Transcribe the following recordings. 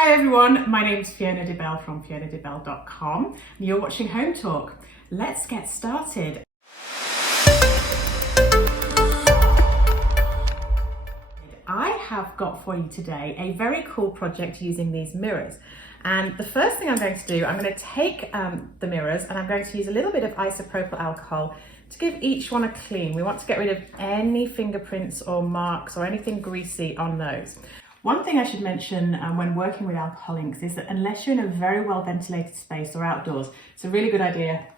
Hi everyone, my name is Fiona DeBell from FionaDeBell.com and you're watching Hometalk. Let's get started. I have got for you today a very cool project using these mirrors. And the first thing I'm going to do, I'm going to take the mirrors and I'm going to use a little bit of isopropyl alcohol to give each one a clean. We want to get rid of any fingerprints or marks or anything greasy on those. One thing I should mention when working with alcohol inks is that unless you're in a very well ventilated space or outdoors, it's a really good idea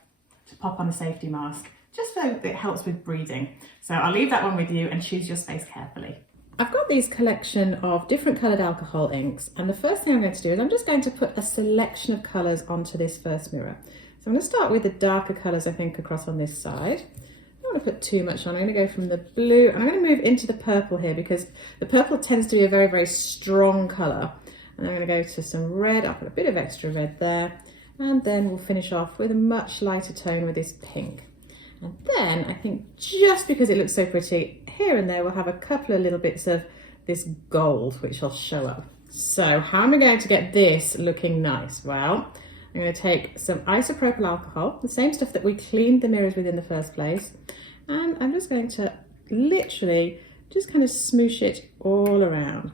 to pop on a safety mask, just so it helps with breathing. So I'll leave that one with you and choose your space carefully. I've got these collection of different coloured alcohol inks, and the first thing I'm going to do is I'm just going to put a selection of colours onto this first mirror. So I'm going to start with the darker colours, I think, across on this side. I don't want to put too much on. I'm going to go from the blue and I'm going to move into the purple here because the purple tends to be a very, very strong colour. And I'm going to go to some red. I'll put a bit of extra red there. And then we'll finish off with a much lighter tone with this pink. And then I think just because it looks so pretty, here and there we'll have a couple of little bits of this gold which will show up. So how am I going to get this looking nice? Well, I'm going to take some isopropyl alcohol, the same stuff that we cleaned the mirrors with in the first place, and I'm just going to literally just kind of smoosh it all around.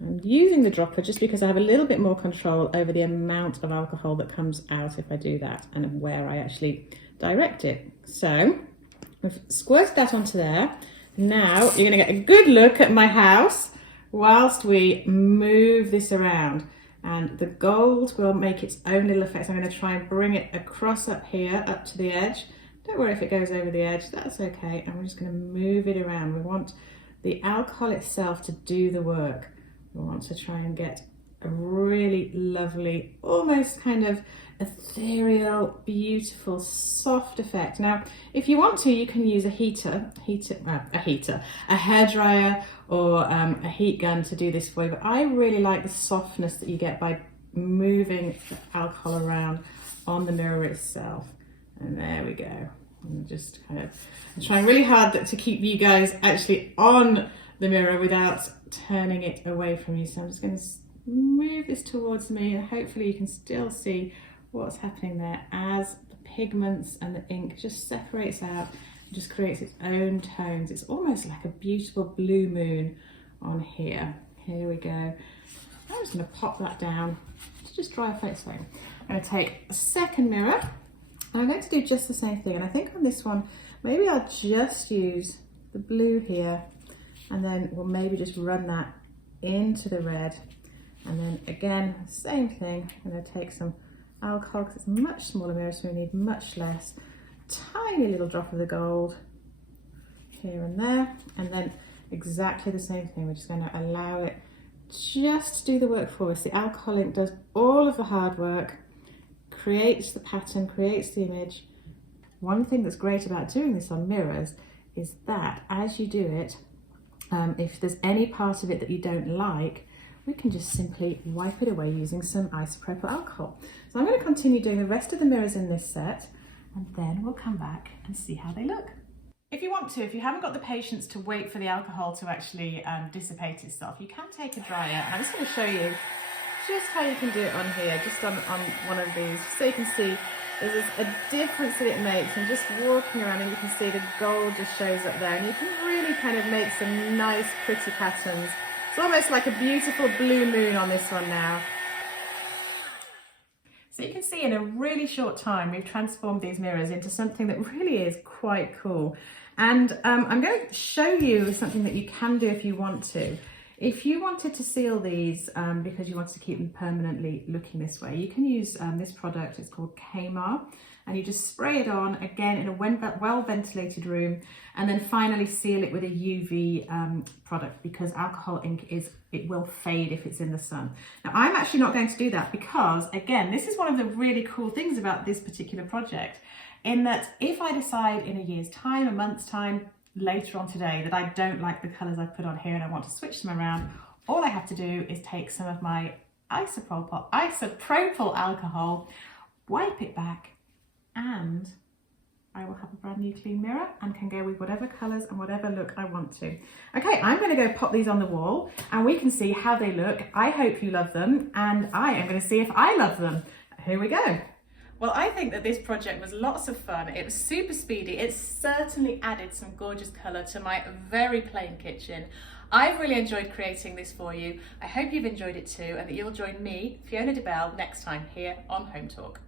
I'm using the dropper just because I have a little bit more control over the amount of alcohol that comes out if I do that and where I actually direct it. So I've squirted that onto there. Now you're going to get a good look at my house whilst we move this around. And the gold will make its own little effects. I'm going to try and bring it across up here, up to the edge. Don't worry if it goes over the edge, that's okay. And we're just going to move it around. We want the alcohol itself to do the work. We want to try and get a really lovely, almost kind of ethereal, beautiful, soft effect. Now, if you want to, you can use a hairdryer or a heat gun to do this for you, but I really like the softness that you get by moving the alcohol around on the mirror itself. And there we go. I'm just kind of trying really hard to keep you guys actually on the mirror without turning it away from you. So I'm just going to move this towards me and hopefully you can still see what's happening there as the pigments and the ink just separates out and just creates its own tones. It's almost like a beautiful blue moon on here. Here we go. I'm just going to pop that down to just dry off its way. I'm going to take a second mirror and I'm going to do just the same thing. And I think on this one, maybe I'll just use the blue here and then we'll maybe just run that into the red. And then again, same thing. I'm going to take some alcohol because it's a much smaller mirror, so we need much less. Tiny little drop of the gold here and there. And then exactly the same thing. We're just going to allow it just to do the work for us. The alcohol ink does all of the hard work, creates the pattern, creates the image. One thing that's great about doing this on mirrors is that as you do it, if there's any part of it that you don't like, we can just simply wipe it away using some isopropyl alcohol. So I'm going to continue doing the rest of the mirrors in this set and then we'll come back and see how they look. If you want to, if you haven't got the patience to wait for the alcohol to actually dissipate itself, you can take a dryer. And I'm just going to show you just how you can do it on here, just on one of these, so you can see there's a difference that it makes. And just walking around and you can see the gold just shows up there and you can really kind of make some nice pretty patterns. It's almost like a beautiful blue moon on this one now. So you can see in a really short time we've transformed these mirrors into something that really is quite cool. And I'm going to show you something that you can do if you want to. If you wanted to seal these because you wanted to keep them permanently looking this way, you can use this product. It's called Kmar. And you just spray it on again in a well-ventilated room and then finally seal it with a UV product because alcohol ink it will fade if it's in the sun. Now I'm actually not going to do that because again, this is one of the really cool things about this particular project in that if I decide in a year's time, a month's time, later on today that I don't like the colours I put on here and I want to switch them around, all I have to do is take some of my isopropyl alcohol, wipe it back, and I will have a brand new clean mirror and can go with whatever colours and whatever look I want to. Okay, I'm going to go pop these on the wall and we can see how they look. I hope you love them and I am going to see if I love them. Here we go. Well, I think that this project was lots of fun. It was super speedy. It certainly added some gorgeous colour to my very plain kitchen. I've really enjoyed creating this for you. I hope you've enjoyed it too and that you'll join me, Fiona DeBell, next time here on Home Talk.